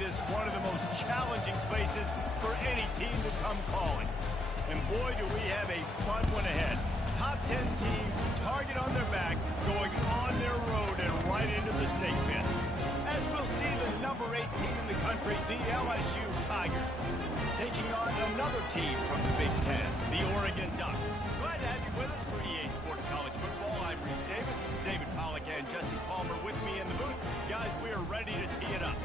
this one of the most challenging places for any team to come calling. And boy, do we have a fun one ahead. Top 10 team, target on their back, going on their road and right into the snake pit. As we'll see the number 8 team in the country, the LSU Tigers, taking on another team from the Big Ten, the Oregon Ducks. Glad to have you with us for EA Sports College Football. I'm Reese Davis, David Pollack and Jesse Palmer with me in the booth. Guys, we are ready to tee it up.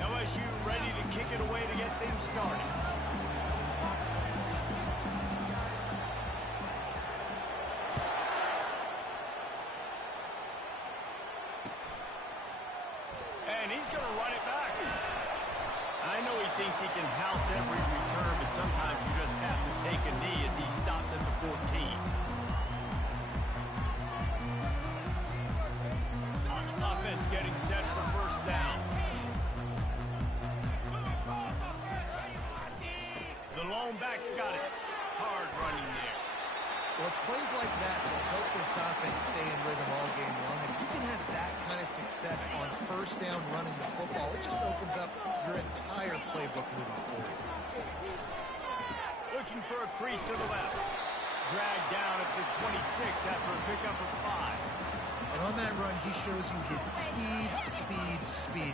LSU ready to kick it away to get things started. And he's going to run it back. I know he thinks he can house every return, but sometimes you just have to take a knee as he stopped at the 14. Offense getting set for first down. The lone back's got it. Hard running there. Well, it's plays like that will help this offense stay in rhythm all game long. And if you can have that kind of success on first down running the football, it just opens up your entire playbook moving forward. Looking for a crease to the left. Dragged down at the 26 after a pickup of 5. And on that run, he shows you his speed.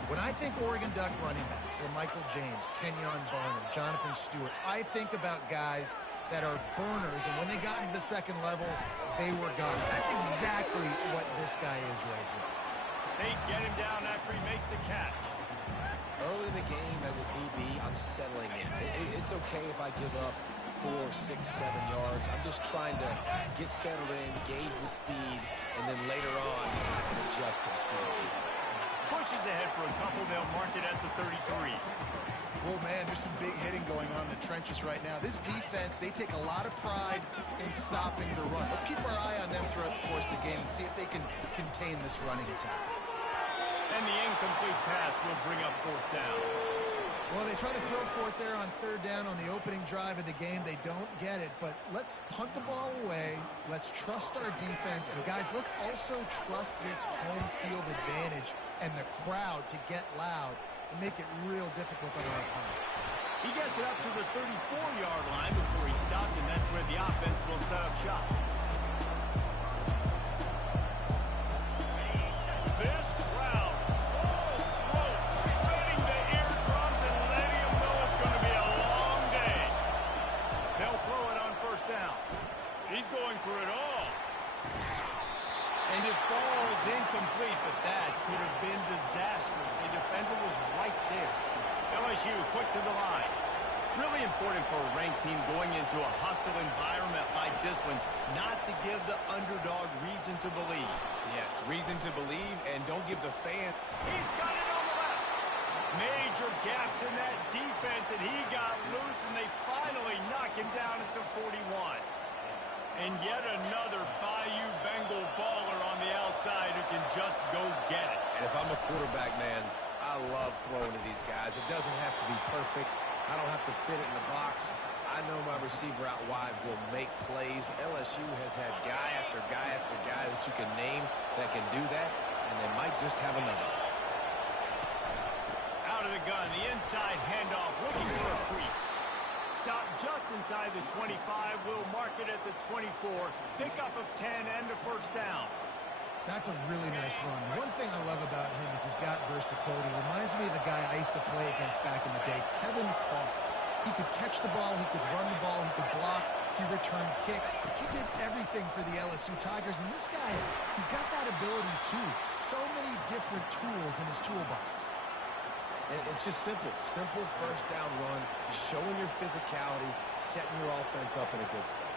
When I think Oregon Duck running backs, Michael James, Kenyon Barner, Jonathan Stewart, I think about guys that are burners, and when they got into the second level, they were gone. That's exactly what this guy is right here. They get him down after he makes the catch. Early in the game as a DB, I'm settling in. It's okay if I give up 4, 6, 7 yards. I'm just trying to get settled in, gauge the speed, and then later on, I can adjust to the speed. Pushes ahead for a couple. They'll mark it at the 33. Well, man, there's some big hitting going on in the trenches right now. This defense, they take a lot of pride in stopping the run. Let's keep our eye on them throughout the course of the game and see if they can contain this running attack. And the incomplete pass will bring up fourth down. Well, they try to throw for it there on third down on the opening drive of the game. They don't get it, but let's punt the ball away. Let's trust our defense. And, guys, let's also trust this home field advantage and the crowd to get loud and make it real difficult on our opponent. He gets it up to the 34-yard line before he stopped, and that's where the offense will set up shop. This crowd, full throat, spreading the eardrums and letting them know it's going to be a long day. They'll throw it on first down. He's going for it all. And it falls incomplete, but that could have been disastrous. The defender was right there. LSU quick to the line. Really important for a ranked team going into a hostile environment like this one, not to give the underdog reason to believe. Yes, reason to believe, and don't give the fan. He's got it on the left. Major gaps in that defense, and he got loose, and they finally knock him down at the 41. And yet another Bayou Bengal baller on the outside who can just go get it. And if I'm a quarterback, man, I love throwing to these guys. It doesn't have to be perfect. I don't have to fit it in the box. I know my receiver out wide will make plays. LSU has had guy after guy after guy that you can name that can do that, and they might just have another. Out of the gun, the inside handoff, looking for a crease. Stop just inside the 25. We'll mark it at the 24. Pickup of 10 and a first down. That's a really nice run. One thing I love about him is he's got versatility. Reminds me of a guy I used to play against back in the day, Kevin Falk. He could catch the ball, he could run the ball, he could block, he returned kicks. He did everything for the LSU Tigers, and this guy, he's got that ability too. So many different tools in his toolbox. And it's just simple first down run, showing your physicality, setting your offense up in a good spot.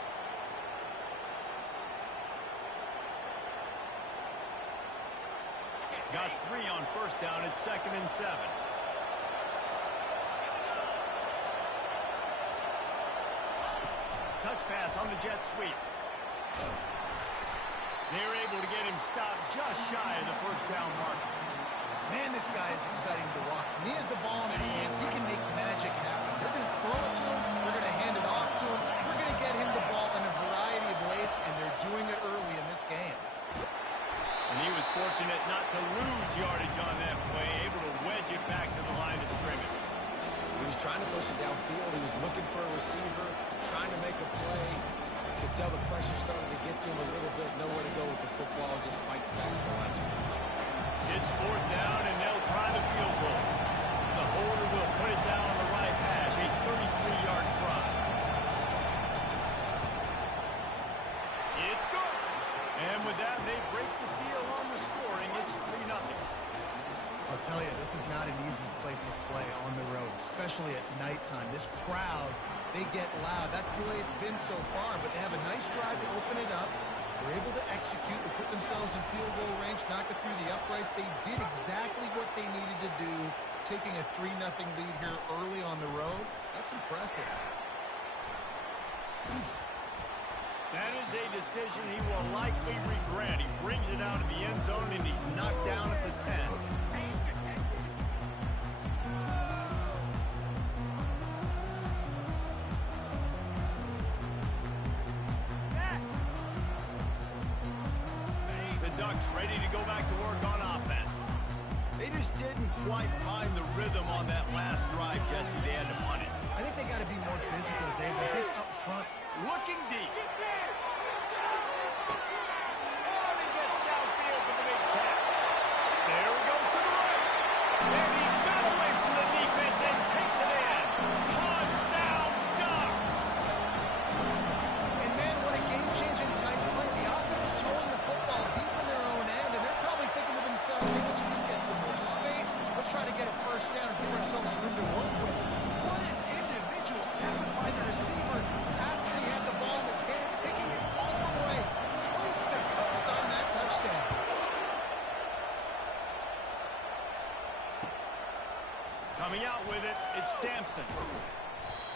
Got 3 on first down at 2nd and 7. Touch pass on the jet sweep. They're able to get him stopped just shy of the first down mark. Man, this guy is exciting to watch. When he has the ball in his hands, he can make magic happen. They're going to throw it to him. They're going to hand it off to him. They're going to get him the ball in a variety of ways, and they're doing it early in this game. And he was fortunate not to lose yardage on that play, able to wedge it back to the line of scrimmage. He was trying to push it downfield. He was looking for a receiver, trying to make a play. You could tell the pressure started to get to him a little bit. Nowhere to go with the football. Just fights back to the line of scrimmage. It's 4th down, and they'll try the field goal. The holder will put it down on the right hash, a 33-yard try. It's good. And with that, they break the seal on the scoring. It's 3-0. I'll tell you, this is not an easy place to play on the road, especially at nighttime. This crowd, they get loud. That's the way it's been so far, but they have a nice drive to open it up. They're able to execute, to put themselves in field goal range, knock it through the uprights. They did exactly what they needed to do, taking a 3-0 lead here early on the road. That's impressive. That is a decision he will likely regret. He brings it out of the end zone, and he's knocked down at the 10. Ready to go back to work on offense. They just didn't quite find the rhythm on that last drive, Jesse. They had to punt it. I think they got to be more physical, Dave. I think up front. Looking deep. Oh, he gets downfield for the big catch. There he goes to the right. And he got away from the defense and takes it in. Touchdown, Ducks. And man, what a game-changing type play. The offense is rolling the football deep in their own end, and they're probably thinking to themselves, hey, let's just get some more space. Let's try to get a first down and give ourselves room to work with. What an individual effort by the receiver after he had the ball in his hand, taking it all the way coast to coast on that touchdown. Coming out with it, it's Sampson.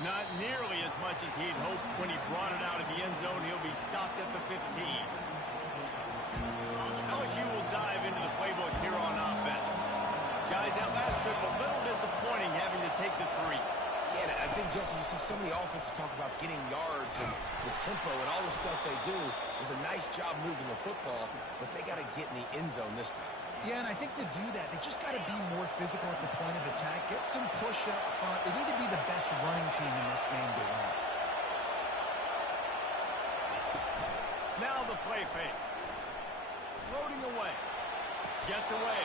Not nearly as much as he'd hoped when he brought it out of the end zone. He'll be stopped at the 15. LSU will dive into the playbook here on offense. Guys, that last trip, a little disappointing having to take the 3. Yeah, and I think, Jesse, you see so many offenses talk about getting yards and the tempo and all the stuff they do. It was a nice job moving the football, but they got to get in the end zone this time. Yeah, and I think to do that, they just got to be more physical at the point of attack, get some push up front. They need to be the best running team in this game to win. Now the play fake. Floating away. Gets away.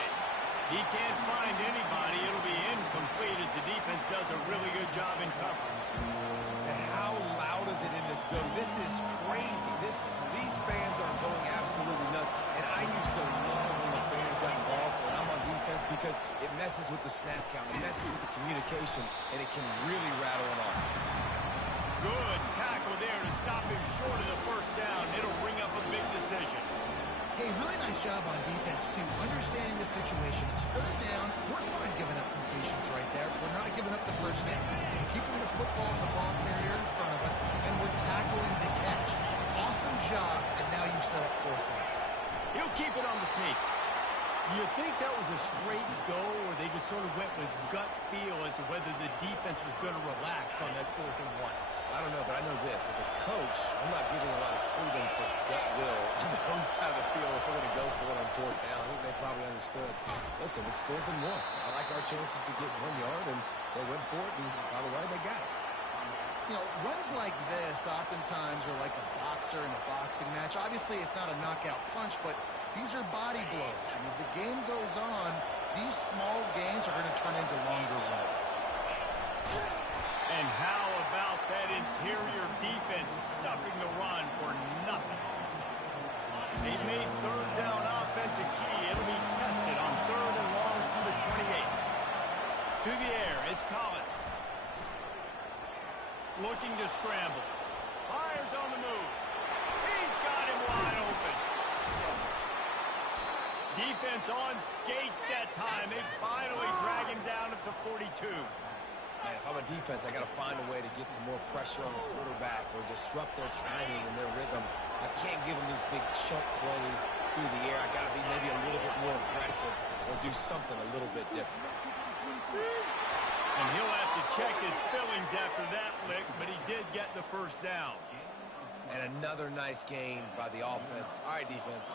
He can't find anybody. It'll be incomplete as the defense does a really good job in coverage. And how loud is it in this building? This is crazy. These fans are going absolutely nuts. And I used to love when the fans got involved when I'm on defense because it messes with the snap count. It messes with the communication, and it can really rattle an offense. Good tackle there to stop him short of the first down. It'll bring up a big decision. Hey, really nice job on defense, too. Understanding the situation. It's 3rd down. We're fine giving up completions right there. We're not giving up the first down. We're keeping the football in the ball carrier in front of us, and we're tackling the catch. Awesome job, and now you've set up 4th down. He'll keep it on the sneak. You think that was a straight go, or they just sort of went with gut feel as to whether the defense was going to relax on that 4th and 1? I don't know, but I know this. As a coach, I'm not giving a lot of freedom for gut will on the home side of the field if we're going to go for it on 4th down. I think they probably understood. Listen, it's 4th and 1. I like our chances to get 1 yard, and they went for it, and by the way, they got it. You know, runs like this oftentimes are like a boxer in a boxing match. Obviously, it's not a knockout punch, but these are body blows. And as the game goes on, these small gains are going to turn into longer runs. And how about that interior defense stuffing the run for nothing? They made 3rd down offense a key. It'll be tested on 3rd and long from the 28. To the air, it's Collins. Looking to scramble. Fires on the move. He's got him wide open. Defense on skates that time. They finally drag him down at the 42. Man, if I'm a defense, I got to find a way to get some more pressure on the quarterback or disrupt their timing and their rhythm. I can't give them these big chunk plays. through the air. I got to be maybe a little bit more aggressive or do something a little bit different. And he'll have to check his fillings after that lick, but he did get the first down. And another nice gain by the offense. All right, defense,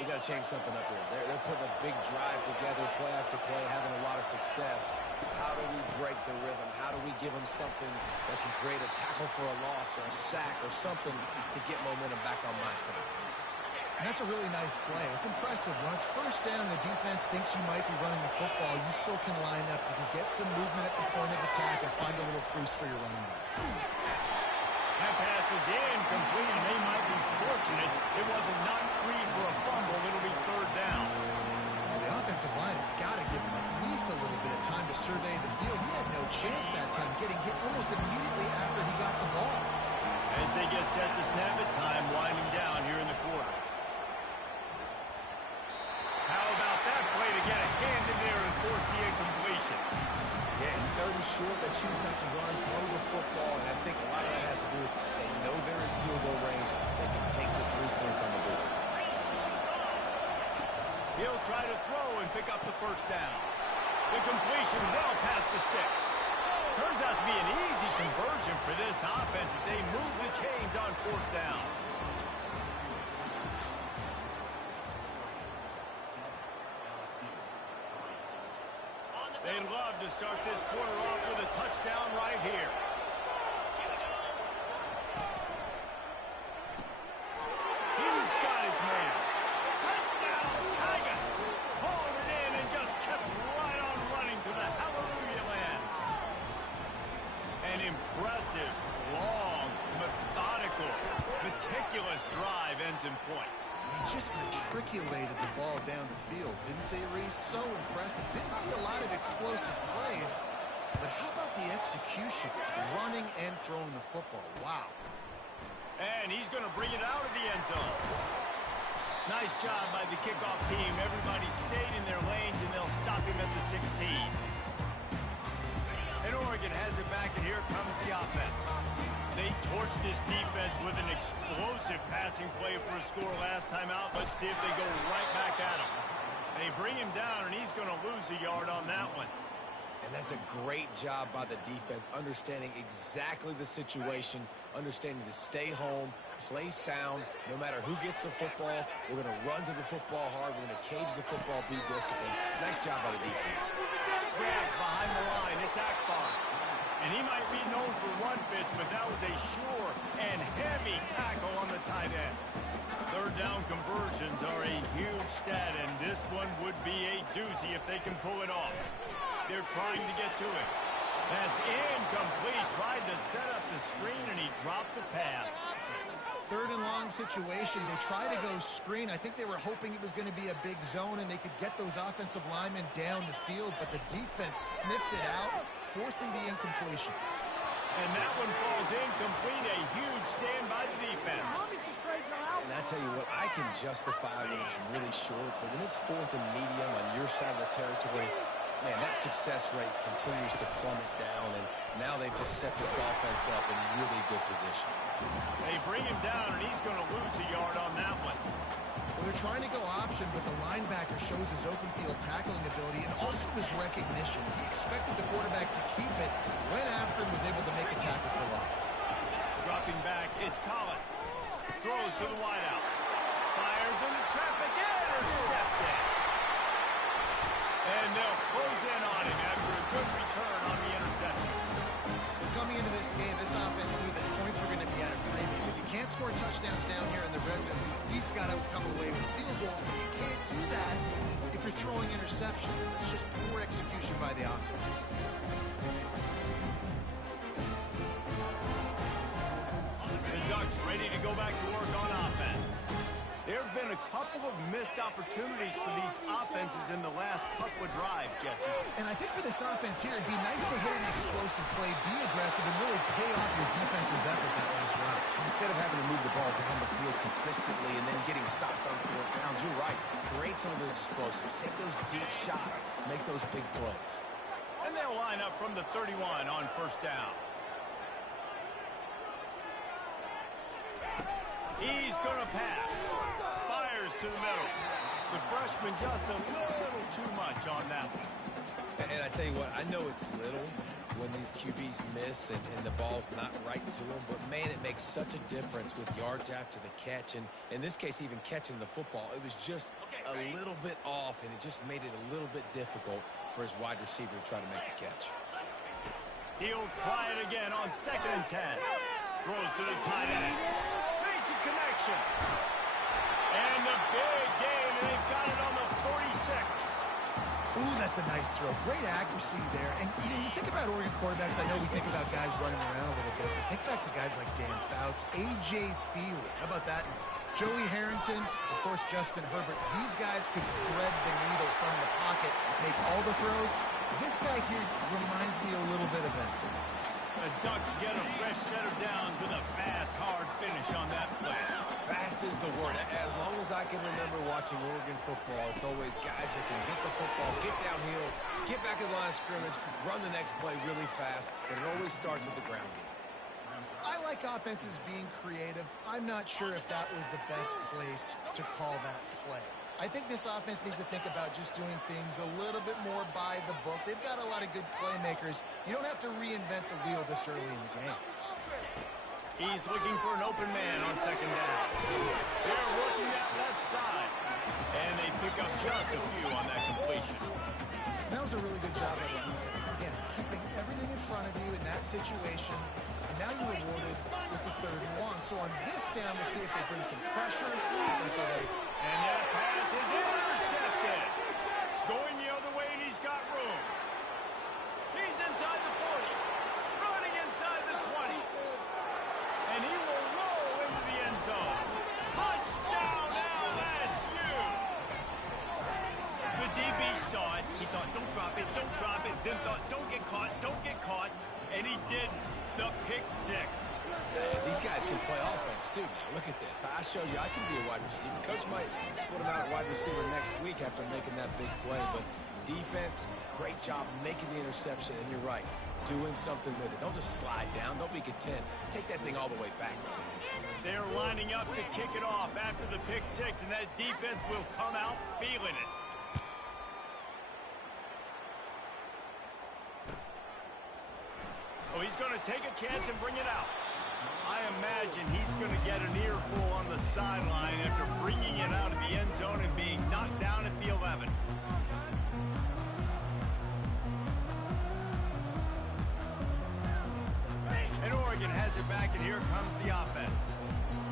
we got to change something up here. They're putting a big drive together, play after play, having a lot of success. How do we break the rhythm? How do we give them something that can create a tackle for a loss or a sack or something to get momentum back on my side? And that's a really nice play. It's impressive. When it's first down, the defense thinks you might be running the football. You still can line up. You can get some movement at the point of attack and find a little crease for your running back. That pass is incomplete, and they might be fortunate it wasn't knocked free for a fumble. It'll be third down. Well, the offensive line has got to give him at least a little bit of time to survey the field. He had no chance that time, getting hit almost immediately after he got the ball. As they get set to snap it, time winding down here in the quarter. How about that play to get a hand in there and force the incompletion? Yeah, in third and short, they choose not to run, throw the football, and I think a lot of that has to do with they know they're in field goal range. They can take the 3 points on the board. He'll try to throw and pick up the first down. The completion well past the sticks. Turns out to be an easy conversion for this offense as they move the chains on fourth down. They'd love to start this quarter off with a touchdown right here. He's got his man. Touchdown, Tigers! Hauled it in and just kept right on running to the hallelujah land. An impressive, long, methodical, meticulous drive ends in points. They just matriculated the ball down the field, didn't they, Reese? So impressive. Didn't see a lot of explosive plays, but how about the execution? Running and throwing the football. Wow. And he's going to bring it out of the end zone. Nice job by the kickoff team. Everybody stayed in their lanes, and they'll stop him at the 16. And Oregon has it back, and here comes the offense. They torched this defense with an explosive passing play for a score last time out. Let's see if they go right back at him. They bring him down, and he's going to lose a yard on that one. And that's a great job by the defense, understanding exactly the situation, understanding to stay home, play sound. No matter who gets the football, we're going to run to the football hard. We're going to cage the football, be disciplined. Nice job by the defense. Grab behind the line. It's Akbar. And he might be known for run fits, but that was a sure and heavy tackle on the tight end. Third down conversions are a huge stat, and this one would be a doozy if they can pull it off. They're trying to get to it. That's incomplete. Tried to set up the screen, and he dropped the pass. Third and long situation. They try to go screen. I think they were hoping it was going to be a big zone and they could get those offensive linemen down the field, but the defense sniffed it out, forcing the incompletion. And that one falls incomplete. A huge stand by the defense. And I tell you what, I can justify when it's really short, but when it's fourth and medium on your side of the territory, man, that success rate continues to plummet down, and now they've just set this offense up in really good position. They bring him down, and he's going to lose a yard on that one. Well, they're trying to go option, but the linebacker shows his open field tackling ability and also his recognition. He expected the quarterback to keep it, went after him, was able to make a tackle for loss. Dropping back, it's Collins. Throws to the wideout. Fires into traffic, intercepted. And they'll close in on him after a good return on the interception. Well, coming into this game, this offense knew that points were going to be at a premium. If you can't score touchdowns down here in the red zone, you at least got to come away with field goals, but you can't do that if you're throwing interceptions. That's just poor execution by the offense. The Ducks ready to go back to work on offense. There have been a couple of missed opportunities for these offenses in the last couple of drives, Jesse. And I think for this offense here, it'd be nice to hit an explosive play, be aggressive, and really pay off your defense's effort that last round. Instead of having to move the ball down the field consistently and then getting stopped on 4 downs, you're right. Create some of those explosives. Take those deep shots. Make those big plays. And they'll line up from the 31 on first down. He's going to pass. Fires to the middle. The freshman just a little too much on that one. And I tell you what, I know it's little when these QBs miss and the ball's not right to them, but man, it makes such a difference with yards after the catch, and in this case, even catching the football. It was just a little bit off, and it just made it a little bit difficult for his wide receiver to try to make the catch. He'll try it again on 2nd and 10. Throws to the tight end. Makes a connection. And the big gain, and they've got it on the 46. Ooh, that's a nice throw. Great accuracy there. And you know, you think about Oregon quarterbacks, I know we think about guys running around a little bit, but think back to guys like Dan Fouts, A.J. Feely. How about that? Joey Harrington, of course, Justin Herbert. These guys could thread the needle from the pocket, make all the throws. This guy here reminds me a little bit of him. The Ducks get a fresh set of downs with a fast, hard finish on that play. Fast is the word. As long as I can remember watching Oregon football, it's always guys that can get the football, get downhill, get back in the line of scrimmage, run the next play really fast, but it always starts with the ground game. I like offenses being creative. I'm not sure if that was the best place to call that play. I think this offense needs to think about just doing things a little bit more by the book. They've got a lot of good playmakers. You don't have to reinvent the wheel this early in the game. He's looking for an open man on 2nd down. They're working that left side. And they pick up just a few on that completion. That was a really good job by the defense. Again, keeping everything in front of you in that situation. And now you're rewarded with the 3rd and long. So on this down, we'll see if they bring some pressure. If they're ready. And that pass is intercepted. Going the other way, and he's got room. He's inside the 40. Running inside the 20. And he will roll into the end zone. Touchdown, LSU! The DB saw it. He thought, don't drop it, don't drop it. Then thought, don't get caught, don't get caught. And he didn't. The pick 6. These guys can play offense, too. Now, look at this. I showed you I can be a wide receiver. Coach might split him out at wide receiver next week after making that big play. But defense, great job making the interception. And you're right, doing something with it. Don't just slide down. Don't be content. Take that thing all the way back. They're lining up to kick it off after the pick 6, and that defense will come out feeling it. Oh, he's going to take a chance and bring it out. I imagine he's going to get an earful on the sideline after bringing it out of the end zone and being knocked down at the 11. And Oregon has it back, and here comes the offense.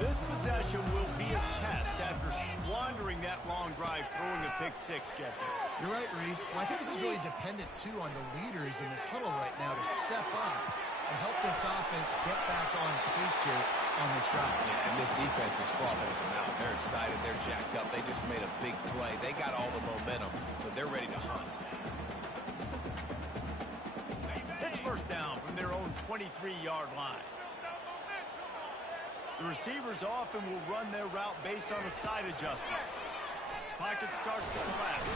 This possession will be a test after squandering that long drive throwing a pick 6, Jesse. You're right, Reese. Well, I think this is really dependent, too, on the leaders in this huddle right now to step up and help this offense get back on pace here on this drive. Yeah, and this defense is frothing at the mouth. They're excited. They're jacked up. They just made a big play. They got all the momentum, so they're ready to hunt. It's 1st down from their own 23-yard line. The receivers often will run their route based on a side adjustment. Pocket starts to collapse.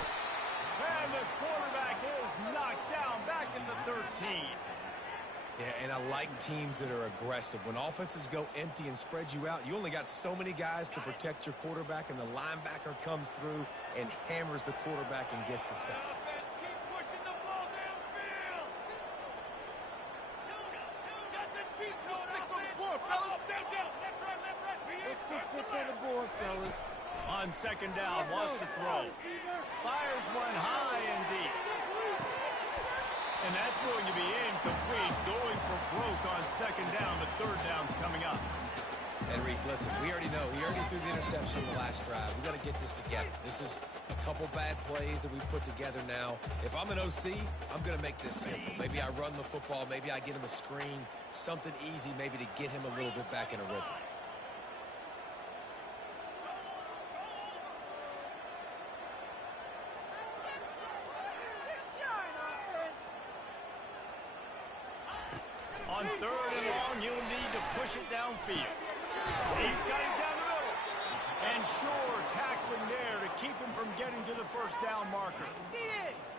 And the quarterback is knocked down back at the 13. Yeah, and I like teams that are aggressive. When offenses go empty and spread you out, you only got so many guys to protect your quarterback, and the linebacker comes through and hammers the quarterback and gets the sack. On 2nd down, wants to throw. Fires one high and deep. And that's going to be incomplete. Going for broke on 2nd down, but 3rd down's coming up. And Reese, listen, we already know. He already threw the interception in the last drive. We got to get this together. This is a couple bad plays that we've put together now. If I'm an OC, I'm going to make this simple. Maybe I run the football. Maybe I get him a screen. Something easy maybe to get him a little bit back in a rhythm. On 3rd and long, he'll need to push it downfield. He's got it down the middle. And sure, tackling there to keep him from getting to the first down marker.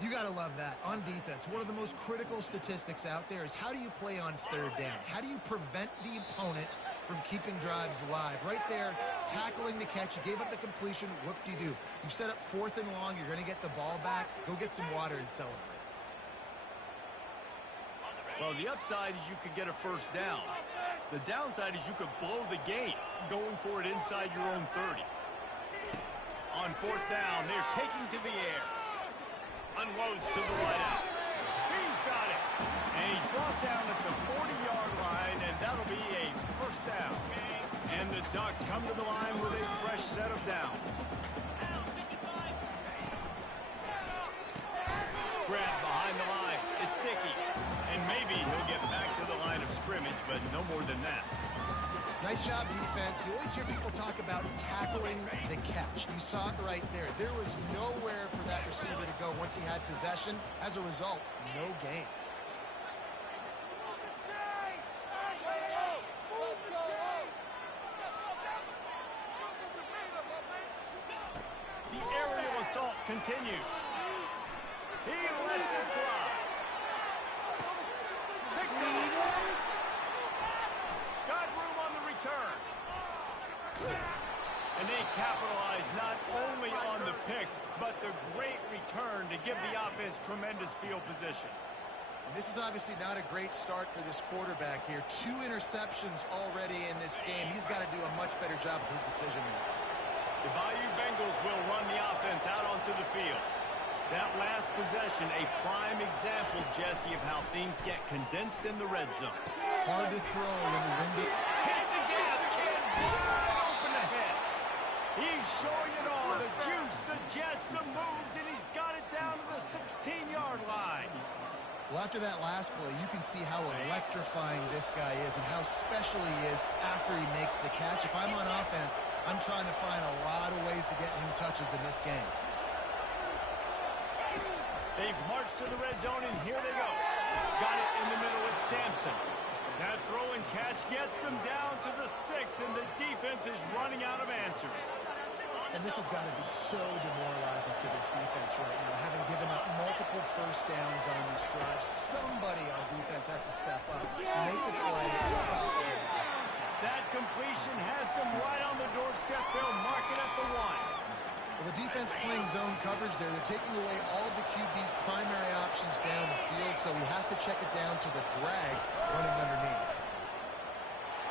You got to love that. On defense, one of the most critical statistics out there is how do you play on third down? How do you prevent the opponent from keeping drives alive? Right there, tackling the catch. You gave up the completion. What do? You set up 4th and long. You're going to get the ball back. Go get some water and celebrate. Well, the upside is you could get a first down. The downside is you could blow the game going for it inside your own 30. On 4th down, they're taking to the air. Unloads to the wideout. He's got it. And he's brought down at the 40-yard line, and that'll be a first down. And the Ducks come to the line with a fresh set of downs. Grab behind the line. It's Dickey. And maybe he'll get back to the line of scrimmage, but no more than that. Nice job, defense. You always hear people talk about tackling the catch. You saw it right there. There was nowhere for that receiver to go once he had possession. As a result, no gain. The aerial assault continues. He lets it fly. Picked off. Got room on the return. And they capitalize not only on the pick, but the great return to give the offense tremendous field position. And this is obviously not a great start for this quarterback here. 2 interceptions already in this game. He's got to do a much better job with his decision making. The Bayou Bengals will run the offense out onto the field. That last possession, a prime example, Jesse, of how things get condensed in the red zone. Hard to throw when the wind is... Hit the gas, kid! Wide open ahead. He's showing it all. The juice, the jets, the moves, and he's got it down to the 16-yard line. Well, after that last play, you can see how electrifying this guy is and how special he is after he makes the catch. If I'm on offense, I'm trying to find a lot of ways to get him touches in this game. They've marched to the red zone, and here they go. Got it in the middle with Sampson. That throw and catch gets them down to the 6, and the defense is running out of answers. And this has got to be so demoralizing for this defense right now. Having given up multiple first downs on this drive, somebody on defense has to step up, make a play, and stop it. That completion has them right on the doorstep. They'll mark it at the 1. Well, the defense playing zone coverage there. They're taking away all of the QB's primary options down the field, so he has to check it down to the drag running underneath.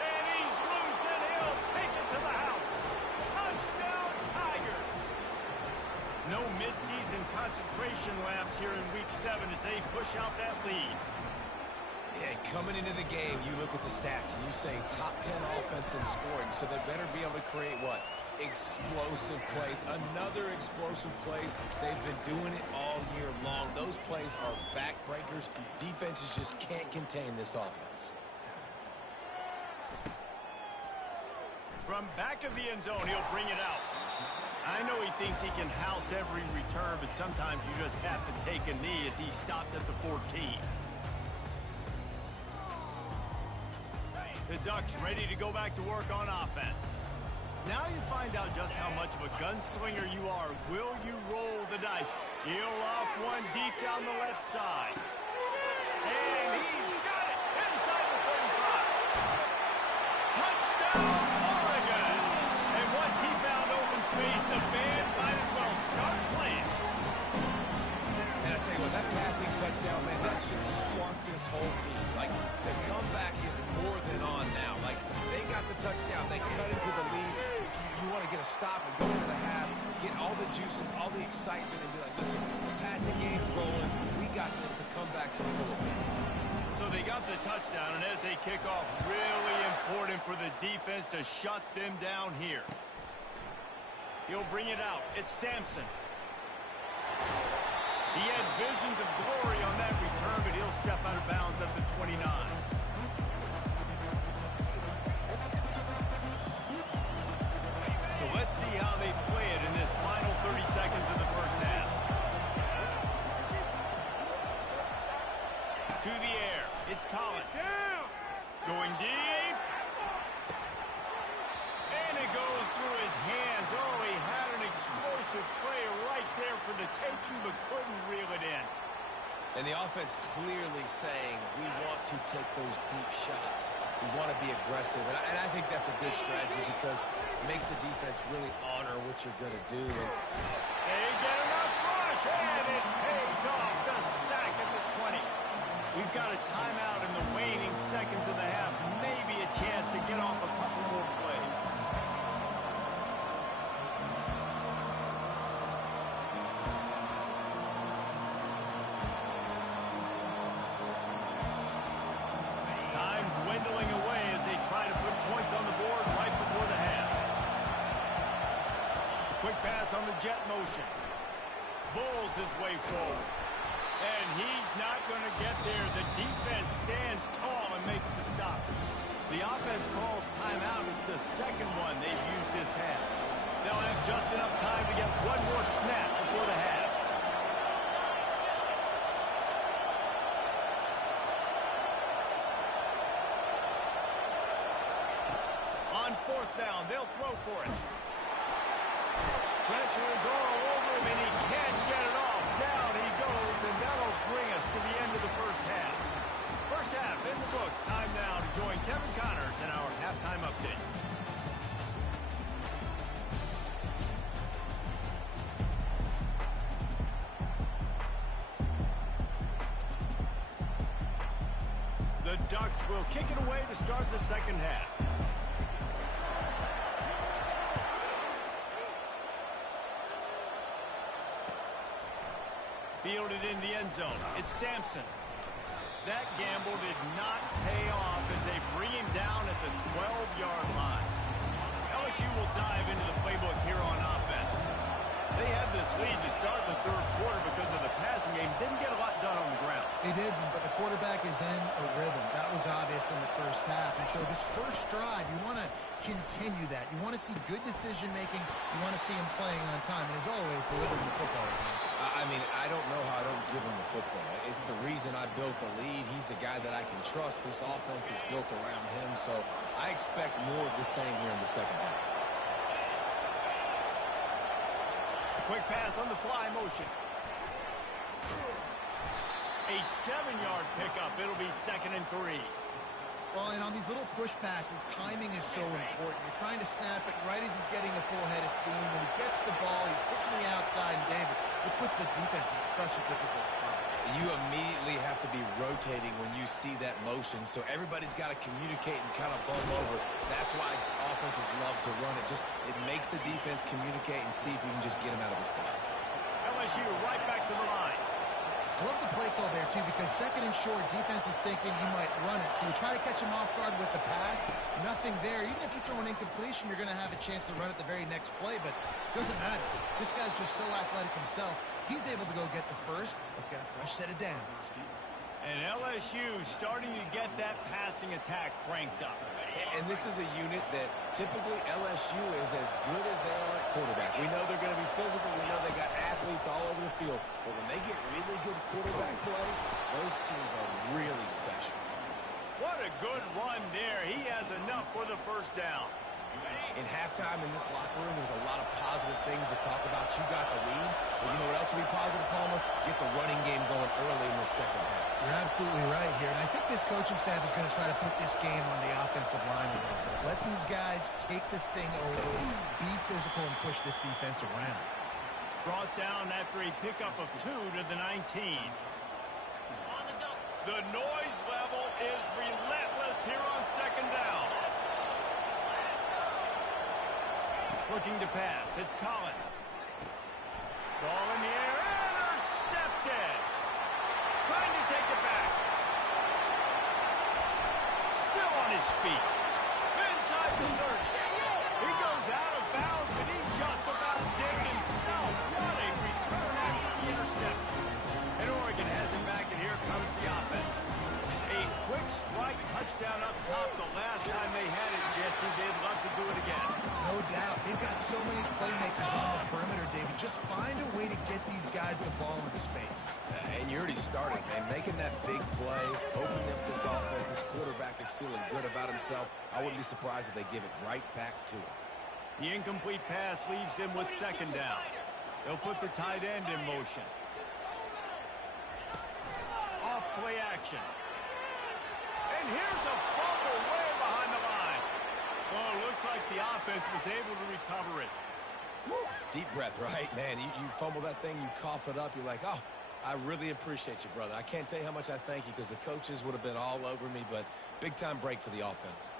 And he's loose, and he'll take it to the house. Touchdown, Tiger. No midseason concentration laps here in Week 7 as they push out that lead. Yeah, coming into the game, you look at the stats, and you say top 10 offense in scoring, so they better be able to create what? Explosive plays. Another explosive plays. They've been doing it all year long. Those plays are backbreakers. Defenses just can't contain this offense. From back of the end zone, he'll bring it out. I know he thinks he can house every return, but sometimes you just have to take a knee as he stopped at the 14. The Ducks ready to go back to work on offense. Now you find out just how much of a gunslinger you are. Will you roll the dice? He'll off one deep down the left side. And he's got it inside the 35. Touchdown, Oregon! And once he found open space, the band might as well start playing. And I tell you what, that passing touchdown, man, that should spark this whole team. Like, the comeback is more than on now. Like, they got the touchdown. They cut into the lead. You want to get a stop and go into the half, get all the juices, all the excitement, and be like, listen, the passing game's rolling. We got this. The comeback's in full effect. So they got the touchdown, and as they kick off, really important for the defense to shut them down here. He'll bring it out. It's Sampson. He had visions of glory on that return, but he'll step out of bounds at the 29. So let's see how they play it in this final 30 seconds of the first half. To the air. It's Collins. Going deep. And it goes through his hands explosive play right there for the taking, but couldn't reel it in. And the offense clearly saying, we want to take those deep shots. We want to be aggressive. And I think that's a good strategy because it makes the defense really honor what you're going to do. And they get enough rush, and it pays off. The sack at the 20. We've got a timeout in the waning seconds of the half. Maybe a chance to get off a couple more plays. Time dwindling away as they try to put points on the board right before the half. Quick pass on the jet motion. Bulls his way forward. And he's not going to get there. The defense stands tall and makes the stop. The offense calls timeout. It's the second one they've used this half. They'll have just enough time to get one more snap before the half. On fourth down, they'll throw for it. Pressure is all over him, and he can't get it off. Down he goes, and that'll bring us to the end of the first half. First half in the books. Time now to join Kevin Connors in our halftime update. The Ducks will kick it away to start the second half. Fielded in the end zone. It's Sampson. That gamble did not pay off as they bring him down at the 12-yard line. LSU will dive into the playbook here on offense. They had this lead to start the third quarter because of the passing game. Didn't get a lot done on the ground. They didn't, but the quarterback is in a rhythm. That was obvious in the first half. And so this first drive, you want to continue that. You want to see good decision-making. You want to see him playing on time. And as always, delivering the football. I mean, I don't know how I don't give him the football. It's the reason I built the lead. He's the guy that I can trust. This offense is built around him, so I expect more of the same here in the second half. Quick pass on the fly motion. A 7-yard pickup. It'll be 2nd and 3. Well, and on these little push passes, timing is so important. You're trying to snap it right as he's getting a full head of steam. When he gets the ball, he's hitting the outside, and David, it puts the defense in such a difficult spot. You immediately have to be rotating when you see that motion, so everybody's got to communicate and kind of bump over. That's why offenses love to run it. It makes the defense communicate and see if you can just get him out of his spot. LSU right back to the line. I love the play call there, too, because 2nd and short, defense is thinking you might run it. So you try to catch him off guard with the pass. Nothing there. Even if you throw an incompletion, you're going to have a chance to run it the very next play, but it doesn't matter. This guy's just so athletic himself. He's able to go get the first. Let's get a fresh set of downs. And LSU starting to get that passing attack cranked up. And this is a unit that typically LSU is as good as they are at quarterback. We know they're going to be physical. We know they got athletes all over the field. But when they get really good quarterback play, those teams are really special. What a good run there. He has enough for the first down. In halftime in this locker room, there was a lot of positive things to talk about. You got the lead. But you know what else will be positive, Palmer? Get the running game going early in the second half. You're absolutely right here. And I think this coaching staff is going to try to put this game on the offensive line a little bit. Let these guys take this thing over, be physical, and push this defense around. Brought down after a pickup of 2 to the 19. The noise level is relentless here on second down. Looking to pass. It's Collins. Ball in the air. Intercepted. Trying to take it back. Still on his feet. Inside the 30. He goes out of bounds, and he just about did himself. What a return after the interception. And Oregon has him back, and here comes the offense. A quick strike touchdown up top the last time they had it, Jesse. They'd love to do it again. No doubt. They've got so many playmakers on the perimeter, David. Just find a way to get these guys the ball in space. And you already started, man. Making that big play, opening up this offense. This quarterback is feeling good about himself. I wouldn't be surprised if they give it right back to him. The incomplete pass leaves him with second down. They'll put the tight end in motion. Off play action. And here's a fumble way behind the line. Well, it looks like the offense was able to recover it. Woo. Deep breath, right? Man, you fumble that thing, you cough it up, you're like, oh, I really appreciate you, brother. I can't tell you how much I thank you because the coaches would have been all over me, but big-time break for the offense.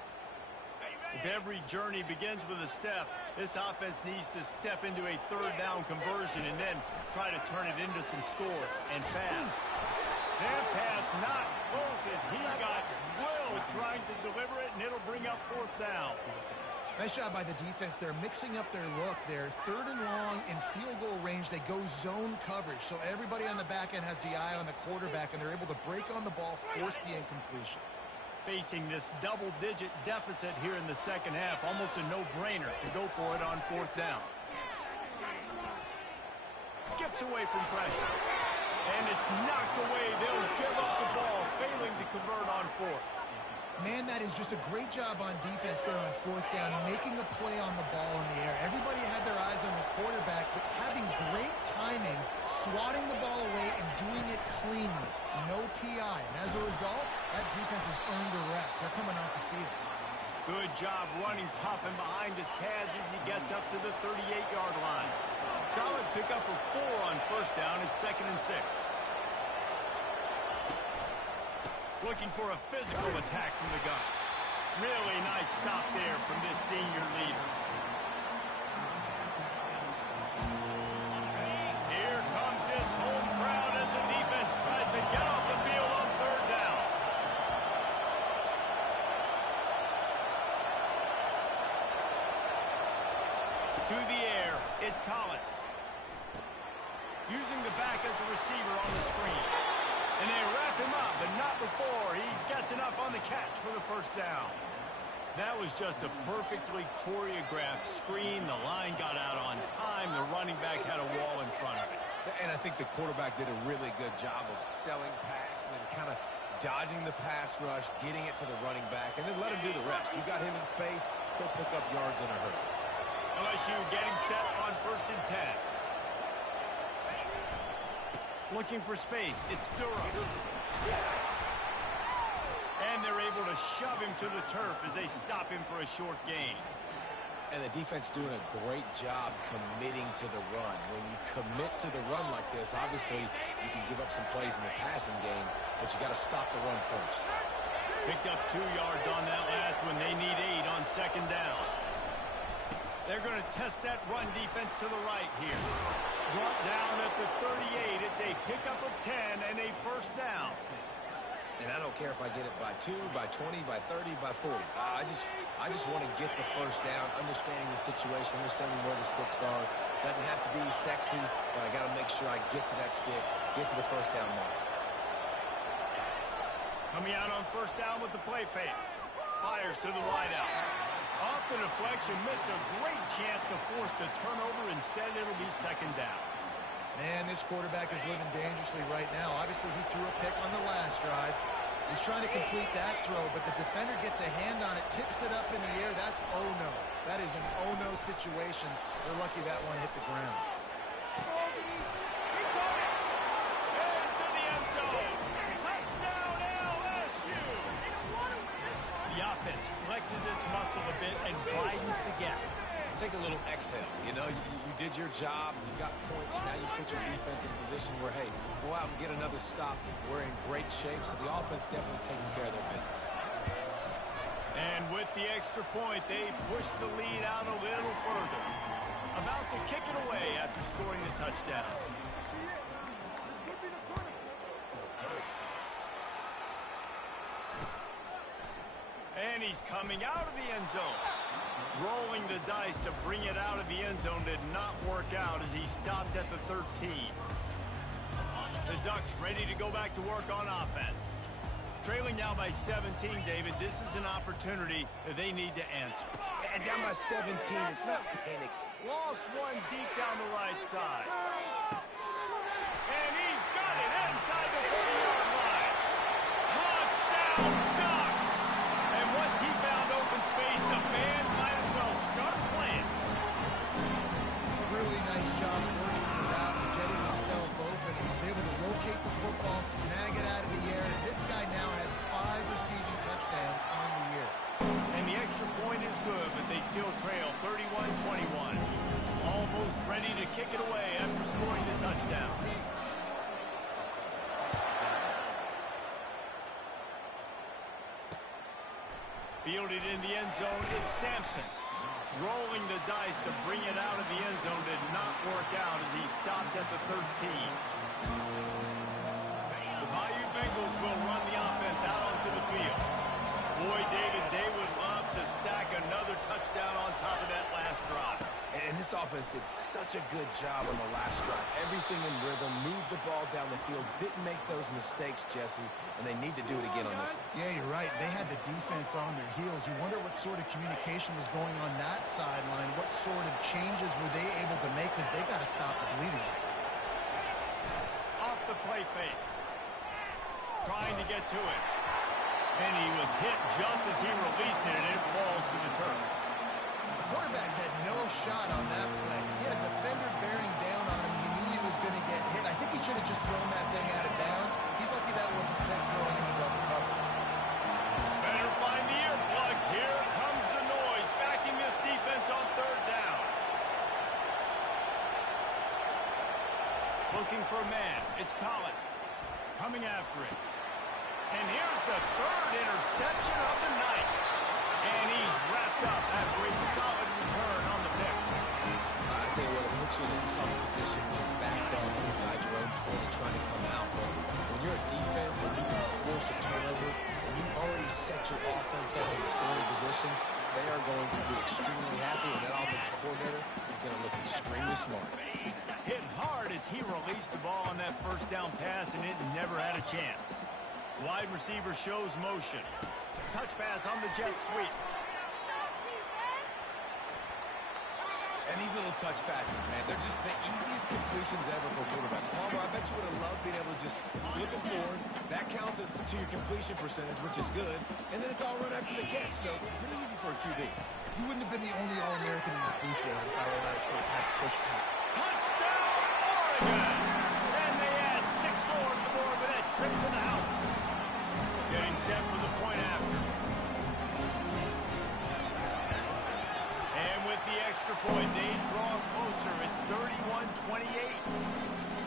If every journey begins with a step, this offense needs to step into a third down conversion and then try to turn it into some scores, and fast. That pass not close as he got drilled trying to deliver it, and it'll bring up fourth down. Nice job by the defense. They're mixing up their look. They're third and long in field goal range. They go zone coverage, so everybody on the back end has the eye on the quarterback, and they're able to break on the ball, force the incompletion. Facing this double-digit deficit here in the second half, almost a no-brainer to go for it on fourth down. Skips away from pressure. And it's knocked away. They'll give up the ball, failing to convert on fourth. Man, that is just a great job on defense there on fourth down, making a play on the ball in the air. Everybody had their eyes on the quarterback, but having great timing, swatting the ball away, and doing it cleanly. No PI. And as a result, that defense has earned a rest. They're coming off the field. Good job running tough and behind his pads as he gets up to the 38-yard line. Solid pickup of 4 on first down. It's 2nd and 6. Looking for a physical attack from the gun. Really nice stop there from this senior leader. Here comes his home crowd as the defense tries to get off the field on third down. To the air, it's Collins. Using the back as a receiver on the screen. And they wrap him up, but not before he gets enough on the catch for the first down. That was just a perfectly choreographed screen. The line got out on time. The running back had a wall in front of it. And I think the quarterback did a really good job of selling pass and then kind of dodging the pass rush, getting it to the running back, and then let him do the rest. You got him in space, he'll pick up yards in a hurry. LSU getting set on 1st and 10. Looking for space. It's Durham. And they're able to shove him to the turf as they stop him for a short gain. And the defense doing a great job committing to the run. When you commit to the run like this, obviously you can give up some plays in the passing game, but you got to stop the run first. Picked up 2 yards on that last one. They need 8 on 2nd down. They're going to test that run defense to the right here. Brought down at the 38. It's a pickup of 10 and a first down. And I don't care if I get it by 2, by 20, by 30, by 40. I just want to get the first down, understanding the situation, understanding where the sticks are. Doesn't have to be sexy, but I got to make sure I get to that stick, get to the first down mark. Coming out on first down with the play fake. Fires to the wideout. Off the deflection, missed a great chance to force the turnover. Instead, it'll be 2nd down. Man, this quarterback is living dangerously right now. Obviously, he threw a pick on the last drive. He's trying to complete that throw, but the defender gets a hand on it, tips it up in the air. That's oh-no. That is an oh-no situation. They're lucky that one hit the ground. He caught it! Into the end zone! Touchdown, LSU! The offense flexes its muscle a bit and widens the gap. Take a little exhale. You know, you did your job. You got points. Now you put your defense in a position where, hey, go out and get another stop. We're in great shape, so the offense definitely taking care of their business. And with the extra point, they push the lead out a little further. About to kick it away after scoring the touchdown. And he's coming out of the end zone. Rolling the dice to bring it out of the end zone did not work out as he stopped at the 13. The Ducks ready to go back to work on offense. Trailing now by 17, David. This is an opportunity that they need to answer. And down by 17, it's not panic. Lost one deep down the right side. And he's got it inside the 40-yard line. Touchdown, Ducks! And once he found open space, the band might as well start playing. Really nice job working ready to kick it away after scoring the touchdown. Fielded in the end zone, it's Sampson. Rolling the dice to bring it out of the end zone did not work out as he stopped at the 13. The Bayou Bengals will run the offense out onto the field. Boy, David, they would love to stack another touchdown on top of that last drive. And this offense did such a good job on the last drive. Everything in rhythm, moved the ball down the field, didn't make those mistakes, Jesse, and they need to do it again on this one. Yeah, you're right. They had the defense on their heels. You wonder what sort of communication was going on that sideline. What sort of changes were they able to make because they got to stop the bleeding. Off the play fake. Trying to get to it. And he was hit just as he released it, and it falls to the turf. The quarterback had no shot on that play. He had a defender bearing down on him. He knew he was going to get hit. I think he should have just thrown that thing out of bounds. He's lucky that wasn't picked throwing into double coverage. Better find the earplugs. Here comes the noise, backing this defense on third down. Looking for a man. It's Collins. Coming after it. And here's the third interception of the night. And he's wrapped up after a solid return on the pick. I tell you what, it puts you in a tough position. You're backed up inside your own 20 trying to come out. But when you're a defense and you can force a turnover and you already set your offense up in scoring position, they are going to be extremely happy, and that offensive coordinator is going to look extremely smart. Hit hard as he released the ball on that first down pass, and it never had a chance. Wide receiver shows motion. Touch pass on the jet sweep. And these little touch passes, man, they're just the easiest completions ever for quarterbacks. Palmer, I bet you would have loved being able to just flip it forward. That counts as to your completion percentage, which is good. And then it's all run after the catch, so pretty easy for a QB. You wouldn't have been the only All-American in this booth there if I were that push back. Touchdown, Oregon! And they add 6 more to the board with that trip to the house. Getting set for the point after. And with the extra point, they draw closer. It's 31-28.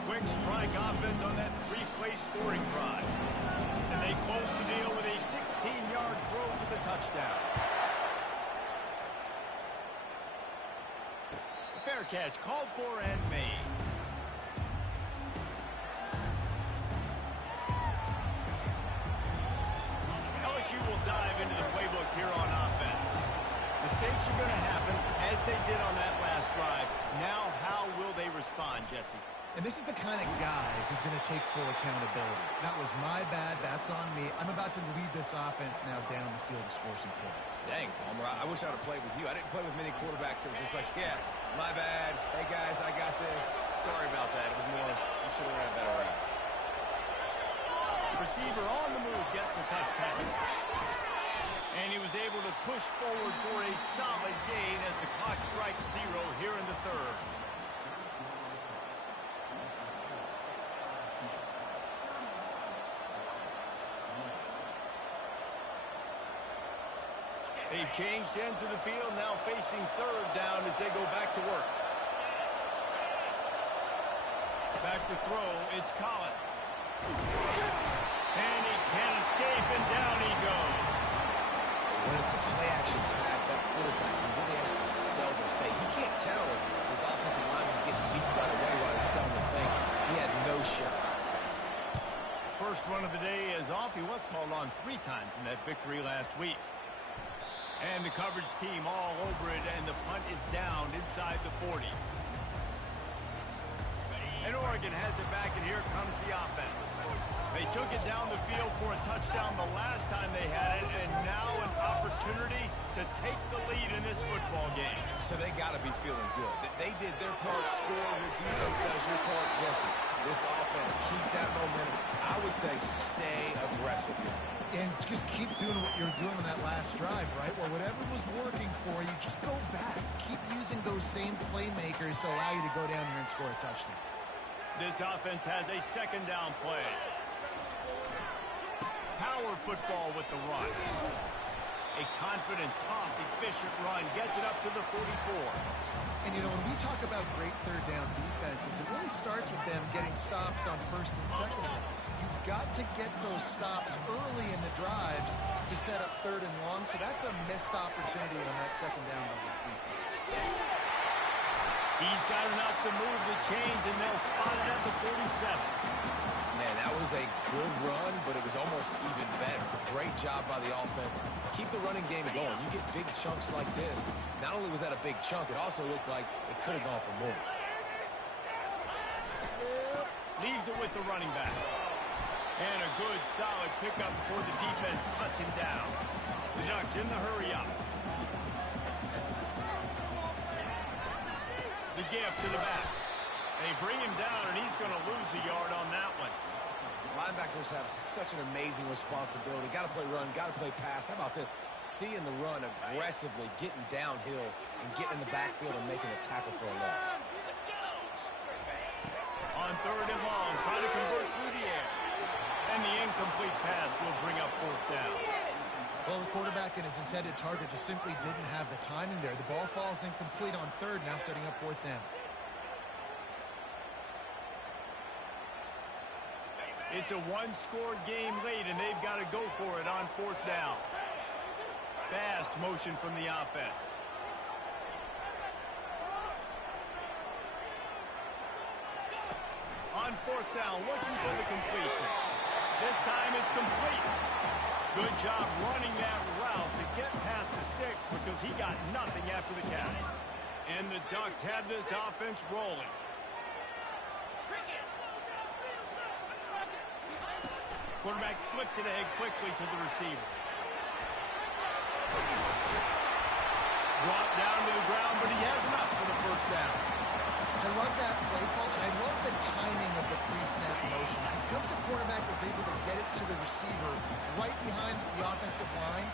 Quick strike offense on that 3-play scoring drive. And they close the deal with a 16-yard throw for the touchdown. Fair catch called for and made. LSU will dive into the playbook here on offense. Mistakes are going to happen, as they did on that last drive. Now, how will they respond, Jesse? And this is the kind of guy who's going to take full accountability. That was my bad. That's on me. I'm about to lead this offense now down the field to score some points. Dang, Palmer, I wish I would have played with you. I didn't play with many quarterbacks that were just like, yeah, my bad. Hey, guys, I got this. Sorry about that. It was more, you should have ran a better route. Receiver on the move gets the touch pass. And he was able to push forward for a solid gain as the clock strikes 0 here in the third. They've changed ends of the field, now facing third down as they go back to work. Back to throw, it's Collins. And he can't escape, and down he goes. When it's a play-action pass, that quarterback really has to sell the fake. He can't tell his offensive lineman's getting beat right away while he's selling the fake. He had no shot. First run of the day is off. He was called on 3 times in that victory last week. And the coverage team all over it, and the punt is down inside the 40. And Oregon has it back, and here comes the offense. They took it down the field for a touchdown the last time they had it, and now an opportunity to take the lead in this football game. So they got to be feeling good. They did their part, score. Your defense does your part, Jesse. This offense, keep that momentum. I would say stay aggressive here. And just keep doing what you're doing on that last drive, right? Well, whatever was working for you, just go back. Keep using those same playmakers to allow you to go down here and score a touchdown. This offense has a second down play. Power football with the run. A confident, tough, efficient run gets it up to the 44. And, you know, when we talk about great third down defenses, it really starts with them getting stops on first and second. You've got to get those stops early in the drives to set up third and long, so that's a missed opportunity on that second down by this defense. He's got enough to move the chains, and they'll spot it at the 47. Man, that was a good run, but it was almost even better. Great job by the offense. Keep the running game going. You get big chunks like this. Not only was that a big chunk, it also looked like it could have gone for more. Leaves it with the running back. And a good, solid pickup before the defense cuts him down. The Ducks in the hurry up. The give to the back. They bring him down, and he's going to lose a yard on that one. Linebackers have such an amazing responsibility. Got to play run, got to play pass. How about this? Seeing the run aggressively, getting downhill, and getting in the backfield and making a tackle for a loss. On third and long, trying to convert through the air. And the incomplete pass will bring up fourth down. Well, the quarterback and his intended target just simply didn't have the timing there. The ball falls incomplete on third, now setting up fourth down. It's a one-score game late, and they've got to go for it on fourth down. Fast motion from the offense. On fourth down, looking for the completion. This time it's complete. Good job running that route to get past the sticks because he got nothing after the catch. And the Ducks had this offense rolling. Quarterback flips it ahead quickly to the receiver. Brought down to the ground, but he has enough for the first down. I love that play call, and I love the timing of the pre-snap motion. Because the quarterback was able to get it to the receiver right behind the offensive line,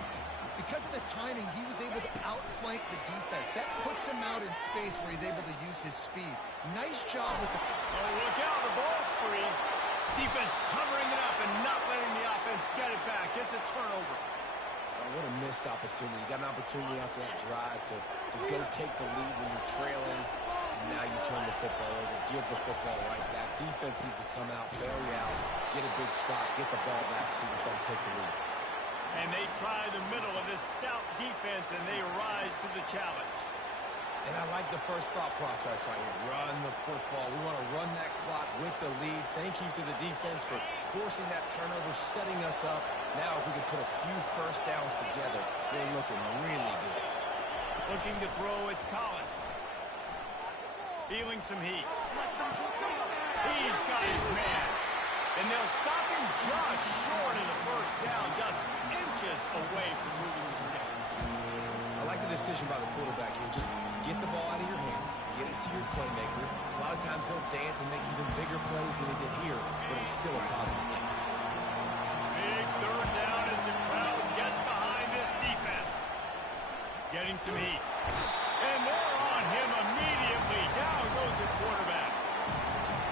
because of the timing, he was able to outflank the defense. That puts him out in space where he's able to use his speed. Nice job with the... Oh, look out, the ball's free. Defense covering it up and not letting the offense get it back. It's a turnover. Oh, what a missed opportunity. You got an opportunity after that drive to go take the lead when you're trailing. And now you turn the football over, give the football right back. Defense needs to come out, bail you out, get a big stop, get the ball back so you can try to take the lead. And they try the middle of this stout defense, and they rise to the challenge. And I like the first thought process right here. Run the football. We want to run that clock with the lead. Thank you to the defense for forcing that turnover, setting us up. Now if we can put a few first downs together, we're looking really good. Looking to throw, it's Collins. Feeling some heat. He's got his man. And they'll stop him just short of the first down, just inches away from moving the sticks. I like the decision by the quarterback here. Just get the ball out of your hands, get it to your playmaker. A lot of times they'll dance and make even bigger plays than he did here, but it was still a positive game. Big third down as the crowd gets behind this defense. Getting some heat. And they're on him immediately. Down goes the quarterback.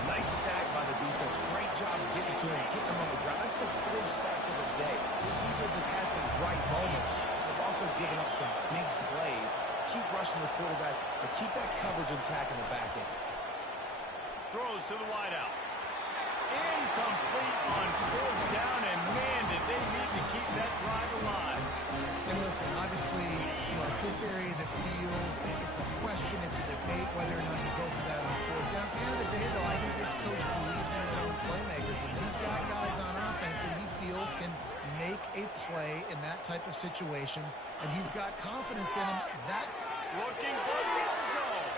Nice sack by the defense. Great job getting to him, getting him on the ground. That's the fourth sack of the day. This defense have had some bright moments. They've also given up some big plays. Keep rushing the quarterback, but keep that coverage intact in the back end. Throws to the wideout. Incomplete on fourth down, and man, did they need to keep that drive alive. And listen, obviously, you know, this area of the field, it's a question, it's a debate whether or not you go for that on fourth down. At the end of the day, though, I think this coach believes in his own playmakers, and he's got guys on offense that he feels can make a play in that type of situation, and he's got confidence in him. That looking for the end zone.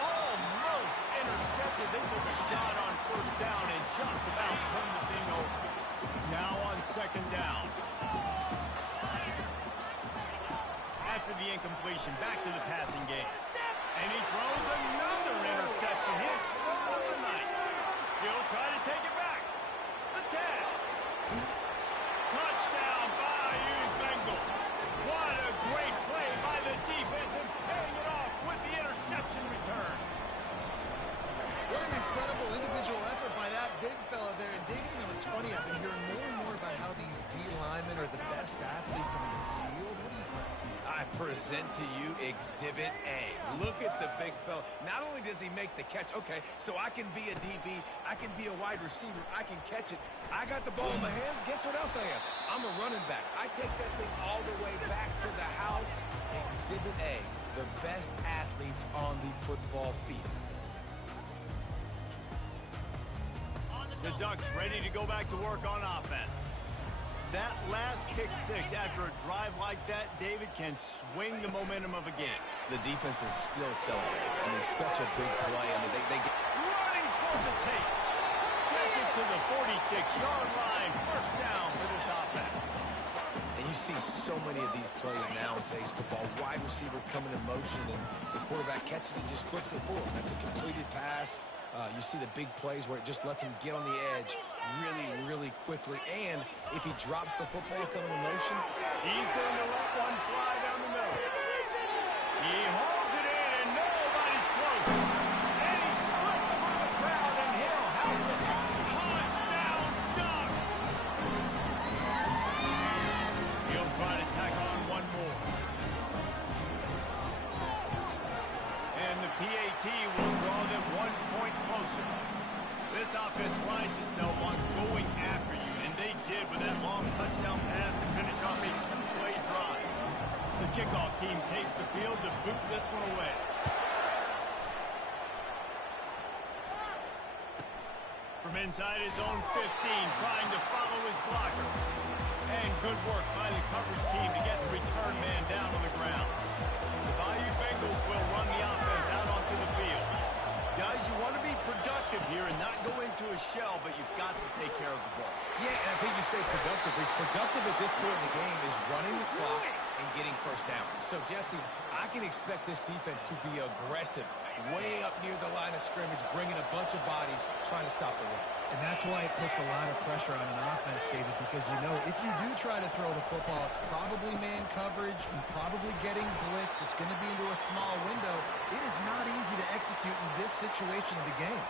Almost intercepted. They took a shot on first down and just about turned the thing over. Now on second down. After the incompletion, back to the passing game. And he throws another interception. His third of the night. He'll try to take it back. The 10. Touchdown by Bengals. What a great play by the defense and paying it off with the interception return. What an incredible individual effort by that big fella there. And Davey, you know, it's funny, I I've been hearing more and more about how these D linemen are the best athletes on the field. What do you think? I present to you Exhibit A. Look at the big fella. Not only does he make the catch, okay, so I can be a DB, I can be a wide receiver, I can catch it. I got the ball in my hands. Guess what else I am? I'm a running back. I take that thing all the way back to the house. Exhibit A, the best athletes on the football field. The Ducks ready to go back to work on offense. That last pick six after a drive like that, David, can swing the momentum of a game. The defense is still celebrating. I mean, such a big play. I mean, they get... Running towards the tape. Gets it to the 46-yard line. First down for this offense. And you see so many of these plays now in today's football. Wide receiver coming in motion, and the quarterback catches it, just flips it forward. That's a completed pass. You see the big plays where it just lets him get on the edge really, really quickly. And if he drops the football coming in motion, he's going to let one fly down the middle. He holds it in, and nobody's close. And he slipped through the crowd, and he'll house it. Touchdown, Ducks! He'll try to tack on one more. And the PAT will draw them 1 point closer. This offense prides itself on going after you, and they did with that long touchdown pass to finish off a two-play drive. The kickoff team takes the field to boot this one away. From inside his own 15, trying to follow his blockers. And good work by the coverage team to get the return man down on the ground. The Bayou Bengals will run the offense out onto the field. Guys, you want to be productive here and not go into a shell, but you've got to take care of the ball. yeah, and I think you say productive. He's productive at this point in the game is running the clock and getting first down. So, Jesse, I can expect this defense to be aggressive, way up near the line of scrimmage, bringing a bunch of bodies, trying to stop the run. And that's why it puts a lot of pressure on an offense, David, because you know if you do try to throw the football, it's probably man coverage and probably getting blitz that's going to be into a small window. It is not easy to execute in this situation of the game.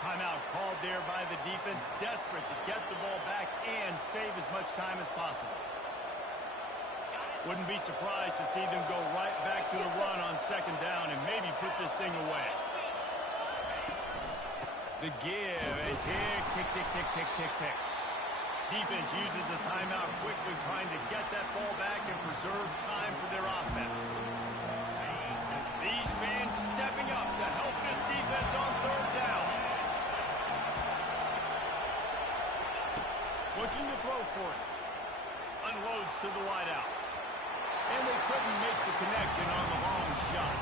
Timeout called there by the defense, desperate to get the ball back and save as much time as possible. Wouldn't be surprised to see them go right back to the run on second down and maybe put this thing away. The give, and tick, tick, tick, tick, tick, tick, tick. Defense uses a timeout quickly, trying to get that ball back and preserve time for their offense. These fans stepping up to help this defense on third down. Looking to throw for it. Unloads to the wideout. And they couldn't make the connection on the long shot.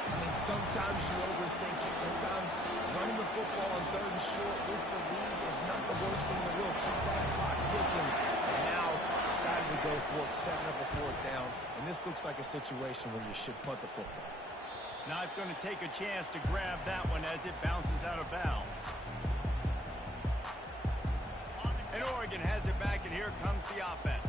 I mean, sometimes you overthink it. Sometimes running the football on third and short with the lead is not the worst thing in the world. Keep that clock ticking. And now decided to go for it, setting up a fourth down. And this looks like a situation where you should punt the football. Not going to take a chance to grab that one as it bounces out of bounds. And Oregon has it back, and here comes the offense.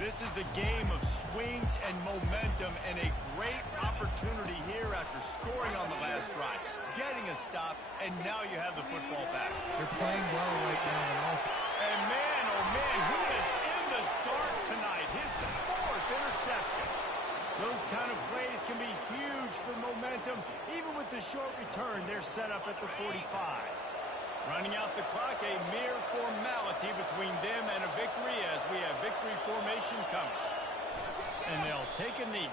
This is a game of swings and momentum, and a great opportunity here after scoring on the last drive, getting a stop, and now you have the football back. They're playing well right now in all. And man, oh man, he is in the dark tonight. His fourth interception. Those kind of plays can be huge for momentum. Even with the short return, they're set up at the 45. Running out the clock, a mere formality between them and a victory as we have victory formation coming. And they'll take a knee.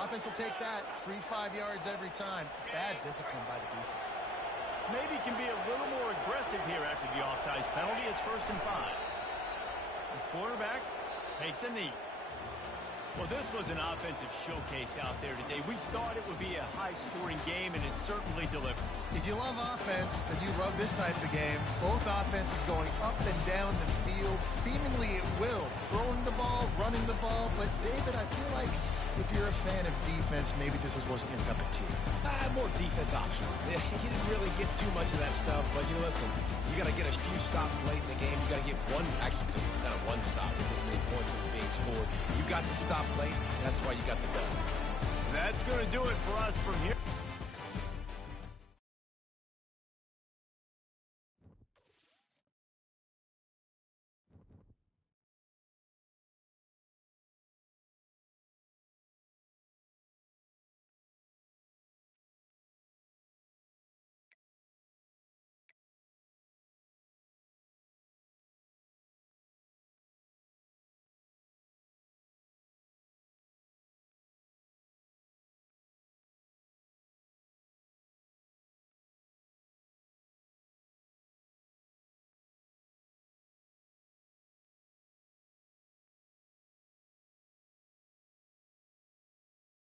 Offense will take that. Free 5 yards every time. Bad discipline by the defense. Maybe can be a little more aggressive here after the offsides penalty. It's 1st and 5. The quarterback takes a knee. Well, this was an offensive showcase out there today. We thought it would be a high-scoring game, and it certainly delivered. If you love offense, then you love this type of game. Both offenses going up and down the field. Seemingly it will. Throwing the ball, running the ball. But, David, I feel like if you're a fan of defense, maybe this wasn't your cup of tea. More defense option. Yeah, he didn't really get too much of that stuff, but you listen, you got to get a few stops late in the game. You got to get one, actually, just not one stop with this many points that are being scored. You got to stop late, and that's why you got the dub. That's going to do it for us from here.